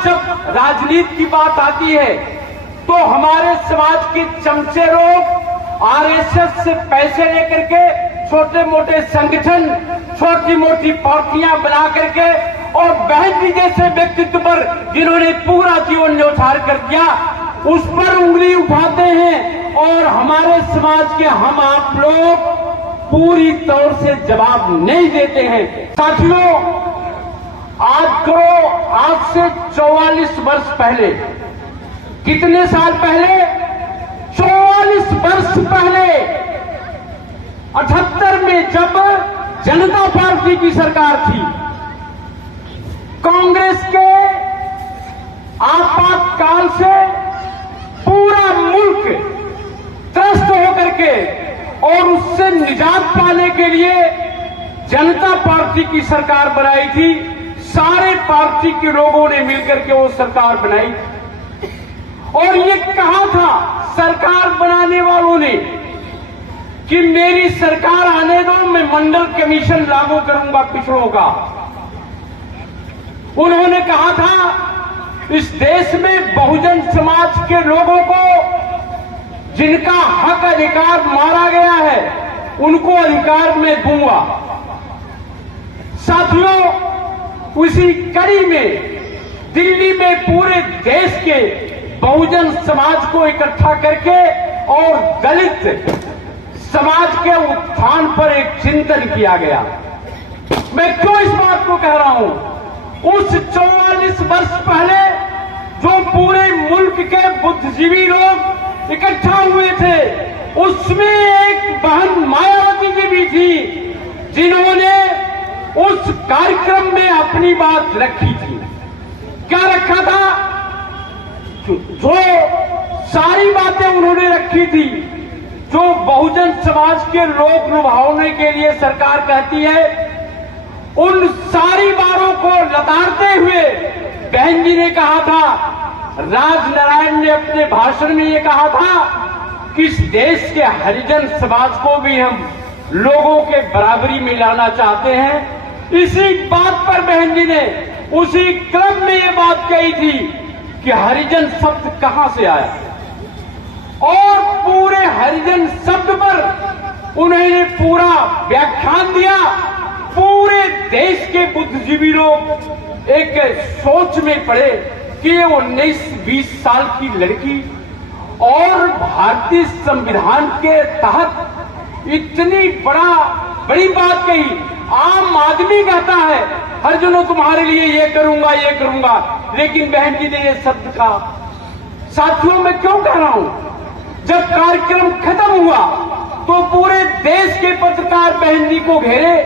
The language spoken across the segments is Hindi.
आज जब राजनीति की बात आती है तो हमारे समाज के चमचे लोग आरएसएस से पैसे लेकर के छोटे मोटे संगठन, छोटी मोटी पार्टियां बना करके और बहन जी जैसे व्यक्तित्व पर जिन्होंने पूरा जीवन न्यौछावर कर दिया, उस पर उंगली उठाते हैं और हमारे समाज के हम आप लोग पूरी तौर से जवाब नहीं देते हैं। साथियों, आज से 44 वर्ष पहले, कितने साल पहले? 44 वर्ष पहले 78 में जब जनता पार्टी की सरकार थी, कांग्रेस के आपातकाल से पूरा मुल्क त्रस्त होकर के और उससे निजात पाने के लिए जनता पार्टी की सरकार बनाई थी। सारे पार्टी के लोगों ने मिलकर के वो सरकार बनाई और ये कहा था सरकार बनाने वालों ने कि मेरी सरकार आने दो, मैं मंडल कमीशन लागू करूंगा पिछड़ों का। उन्होंने कहा था इस देश में बहुजन समाज के लोगों को जिनका हक अधिकार मारा गया है उनको अधिकार मैं दूंगा। साथियों, उसी कड़ी में दिल्ली में पूरे देश के बहुजन समाज को इकट्ठा करके और दलित समाज के उत्थान पर एक चिंतन किया गया। मैं क्यों इस बात को कह रहा हूं? उस 44 वर्ष पहले जो पूरे मुल्क के बुद्धिजीवी लोग इकट्ठा हुए थे, उसमें एक बहन मायावती जी भी थी जिन्होंने उस कार्यक्रम में अपनी बात रखी थी। क्या रखा था? जो सारी बातें उन्होंने रखी थी जो बहुजन समाज के लोग लुभावने के लिए सरकार कहती है, उन सारी बातों को लताड़ते हुए बहन जी ने कहा था, राजनारायण ने अपने भाषण में ये कहा था कि इस देश के हरिजन समाज को भी हम लोगों के बराबरी में लाना चाहते हैं। इसी बात पर बहन जी ने उसी क्रम में ये बात कही थी कि हरिजन शब्द कहां से आया, और पूरे हरिजन शब्द पर उन्होंने पूरा व्याख्यान दिया। पूरे देश के बुद्धिजीवी लोग एक सोच में पड़े कि ये 19-20 साल की लड़की और भारतीय संविधान के तहत इतनी बड़ी बात कही। आम आदमी कहता है हरिजनों तुम्हारे लिए ये करूंगा, लेकिन बहन जी ने ये शब्द कहा। साथियों, मैं क्यों कह रहा हूं? जब कार्यक्रम खत्म हुआ तो पूरे देश के पत्रकार बहन जी को घेरे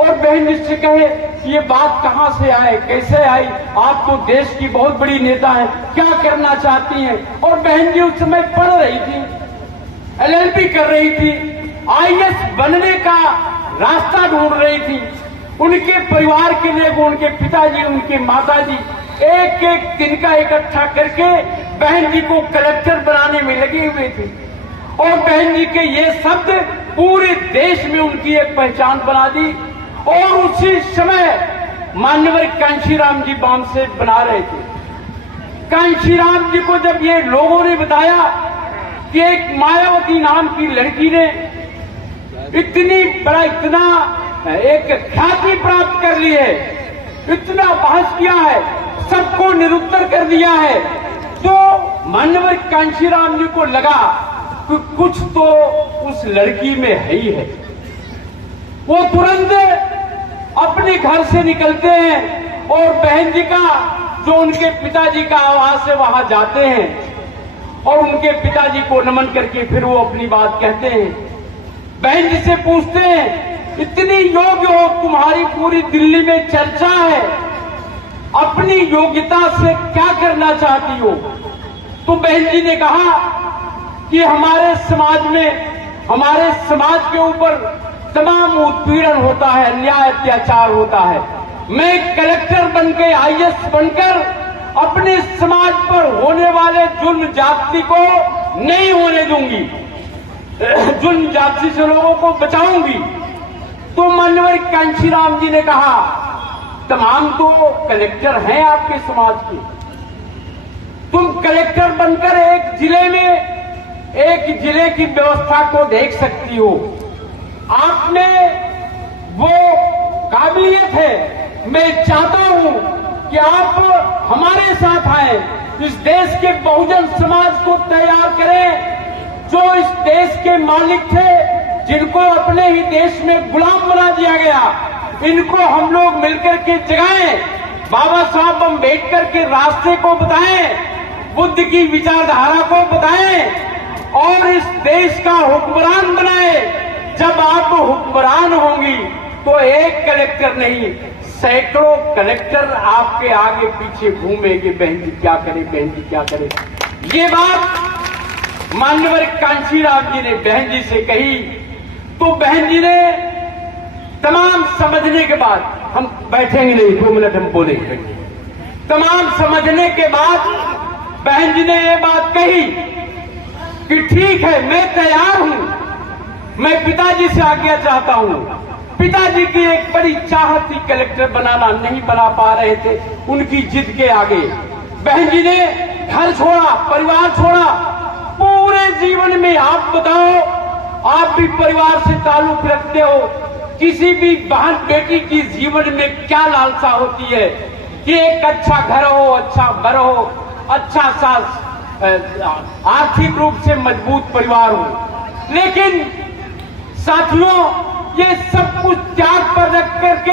और बहन जी से कहे ये बात कहां से आए, कैसे आई? आप तो देश की बहुत बड़ी नेता हैं, क्या करना चाहती हैं? और बहन जी उस समय पढ़ रही थी, LLB कर रही थी, IAS बनने का रास्ता ढूंढ रही थी। उनके परिवार के लोग, उनके पिताजी, उनके माताजी एक एक दिन का इकट्ठा करके बहन जी को कलेक्टर बनाने में लगे हुए थे और बहन जी के ये शब्द पूरे देश में उनकी एक पहचान बना दी। और उसी समय मान्यवर कांशीराम जी बाम से बना रहे थे। कांशीराम जी को जब ये लोगों ने बताया कि एक मायावती नाम की लड़की ने इतना एक ख्याति प्राप्त कर ली है, इतना बहस किया है, सबको निरुत्तर कर दिया है, तो मान्यवर कांशीराम जी को लगा कि कुछ तो उस लड़की में है ही है। वो तुरंत अपने घर से निकलते हैं और बहन जी का जो उनके पिताजी का आवास है वहां जाते हैं और उनके पिताजी को नमन करके फिर वो अपनी बात कहते हैं। बहन जी से पूछते हैं इतनी योग्य हो, तुम्हारी पूरी दिल्ली में चर्चा है, अपनी योग्यता से क्या करना चाहती हो? तो बहन जी ने कहा कि हमारे समाज के ऊपर तमाम उत्पीड़न होता है, अन्याय अत्याचार होता है। मैं कलेक्टर बनकर, IAS बनकर अपने समाज पर होने वाले जुल्म जाति को नहीं होने दूंगी, जुल्म जाति से लोगों को बचाऊंगी। तो मान्यवर कांशीराम जी ने कहा तमाम तो कलेक्टर हैं आपके समाज के, कलेक्टर बनकर एक जिले की व्यवस्था को देख सकती हो। आप में वो काबिलियत है। मैं चाहता हूं कि आप हमारे साथ आए, इस देश के बहुजन समाज को तैयार करें, जो इस देश के मालिक थे, जिनको अपने ही देश में गुलाम बना दिया गया, इनको हम लोग मिलकर के जगाएं, बाबा साहब अम्बेडकर के रास्ते को बताएं, बुद्ध की विचारधारा को बताएं और इस देश का हुक्मरान बनाएं। जब आप हुक्मरान होंगी तो एक कलेक्टर नहीं, सैकड़ों कलेक्टर आपके आगे पीछे घूमेंगे, बहन जी क्या करे, बहन जी क्या करे। ये बात मान्यवर कांशीराम जी ने बहन जी से कही, तो बहन जी ने तमाम समझने के बाद, हम बैठेंगे नहीं, 2 मिनट हम बोलेंगे, तमाम समझने के बाद बहन जी ने ये बात कही कि ठीक है, मैं तैयार हूं, मैं पिताजी से आज्ञा चाहता हूं। पिताजी की एक बड़ी चाहत थी कलेक्टर बनाना, नहीं बना पा रहे थे, उनकी जिद के आगे बहन जी ने घर छोड़ा, परिवार छोड़ा। पूरे जीवन में आप बताओ, आप भी परिवार से ताल्लुक रखते हो, किसी भी बहन बेटी की जीवन में क्या लालसा होती है कि एक अच्छा घर हो, अच्छा घर हो, अच्छा सा आर्थिक रूप से मजबूत परिवार हो। लेकिन साथियों, ये सब कुछ त्याग पर रख करके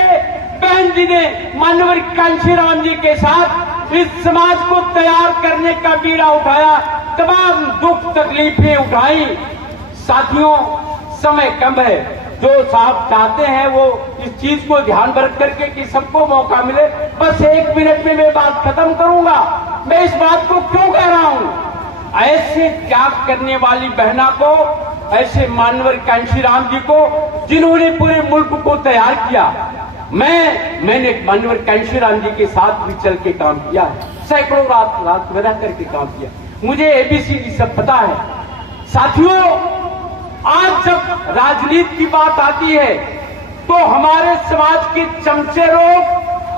बहन जी ने माननीय कांशीराम जी के साथ इस समाज को तैयार करने का बीड़ा उठाया, तमाम दुख तकलीफें उठाई। साथियों, समय कम है, जो साहब चाहते हैं वो इस चीज को ध्यान रख करके कि सबको मौका मिले। बस 1 मिनट में मैं बात खत्म करूंगा। मैं इस बात को क्यों कह रहा हूं, ऐसे त्याग करने वाली बहना को, ऐसे माननीय कांशीराम जी को, जिन्होंने पूरे मुल्क को तैयार किया। मैंने माननीय कांशीराम जी के साथ भी चल के काम किया है, सैकड़ों रात बना करके काम किया, मुझे ABCD सब पता है। साथियों, आज जब राजनीति की बात आती है तो हमारे समाज के चमचे लोग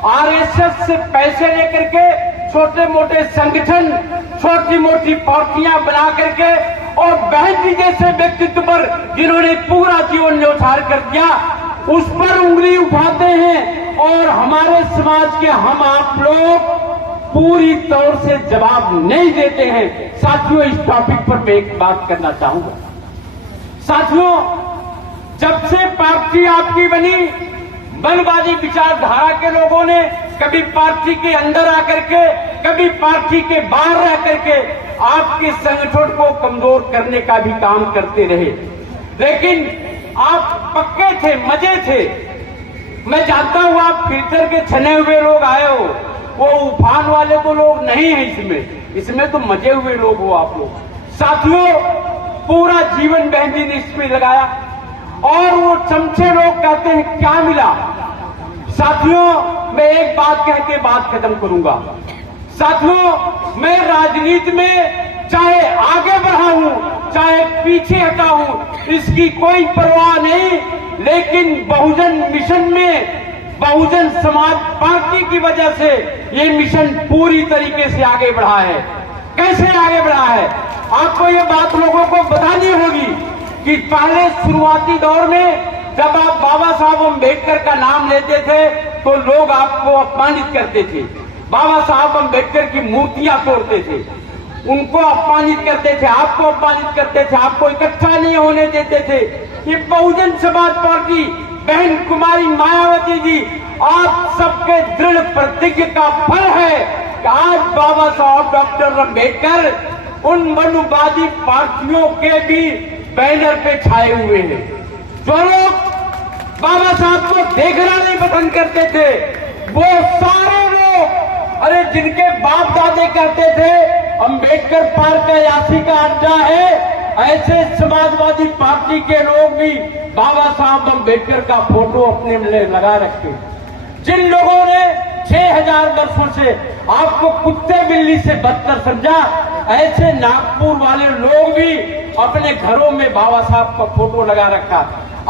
RSS से पैसे लेकर के छोटे मोटे संगठन, छोटी मोटी पार्टियां बना करके और बहन जी जैसे व्यक्तित्व पर जिन्होंने पूरा जीवन न्यौछावर कर दिया, उस पर उंगली उठाते हैं और हमारे समाज के हम आप लोग पूरी तौर से जवाब नहीं देते हैं। साथियों, इस टॉपिक पर मैं एक बात करना चाहूंगा। साथियों, जब से पार्टी आपकी बनी, मनवादी विचारधारा के लोगों ने कभी पार्टी के अंदर आकर के, कभी पार्टी के बाहर रह करके आपके संगठन को कमजोर करने का भी काम करते रहे। लेकिन आप पक्के थे, मजे थे। मैं जानता हूं आप फिल्टर के छने हुए लोग आए हो, वो उफान वाले तो लोग नहीं है इसमें तो मजे हुए लोग हो आप लोग। साथियों, पूरा जीवन बहन जी ने इसमें लगाया और वो चमचे लोग कहते हैं क्या मिला। साथियों, मैं एक बात कह के बात खत्म करूंगा। साथियों, मैं राजनीति में चाहे आगे बढ़ा हूं, चाहे पीछे हटा हूं, इसकी कोई परवाह नहीं, लेकिन बहुजन मिशन में बहुजन समाज पार्टी की वजह से ये मिशन पूरी तरीके से आगे बढ़ा है। कैसे आगे बढ़ा है, आपको ये बात लोगों को बतानी होगी कि पहले शुरुआती दौर में जब आप बाबा साहब अम्बेडकर का नाम लेते थे तो लोग आपको अपमानित करते थे। बाबा साहब अम्बेडकर की मूर्तियां तोड़ते थे, उनको अपमानित करते थे, आपको अपमानित करते थे, आपको इकट्ठा नहीं होने देते थे। ये बहुजन समाज पार्टी, बहन कुमारी मायावती जी, आप सबके दृढ़ प्रतिज्ञा का फल है कि आज बाबा साहब डॉक्टर अम्बेडकर उन मनुवादी पार्टियों के भी बैनर पे छाए हुए हैं। जो लोग बाबा साहब को देखना नहीं पसंद करते थे, वो सारे लोग, अरे जिनके बाप दादे कहते थे अंबेडकर पार्क का यासी का अड्डा है, ऐसे समाजवादी पार्टी के लोग भी बाबा साहब अंबेडकर का फोटो अपने में लगा रखे। जिन लोगों ने 6000 वर्षों से आपको कुत्ते बिल्ली से बदतर समझा, ऐसे नागपुर वाले लोग भी अपने घरों में बाबा साहब का फोटो लगा रखा।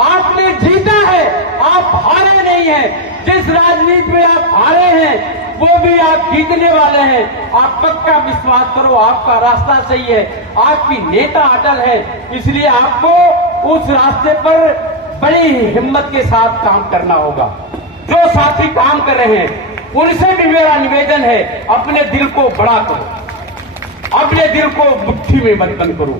आपने जीता है, आप हारे नहीं हैं। जिस राजनीति में आप हारे हैं वो भी आप जीतने वाले हैं। आप पक्का विश्वास करो, आपका रास्ता सही है, आपकी नेता अटल है, इसलिए आपको उस रास्ते पर बड़ी हिम्मत के साथ काम करना होगा। जो साथी काम कर रहे हैं उनसे भी मेरा निवेदन है, अपने दिल को बड़ा करो, अपने दिल को मुट्ठी में बंद करो,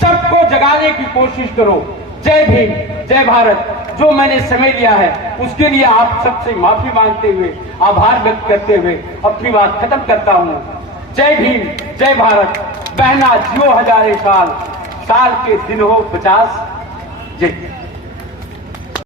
सबको जगाने की कोशिश करो। जय भीम, जय भारत। जो मैंने समय लिया है उसके लिए आप सबसे माफी मांगते हुए, आभार व्यक्त करते हुए अपनी बात खत्म करता हूं। जय भीम, जय भारत। बहना जियो हजारे साल, साल के दिन हो 50। जय।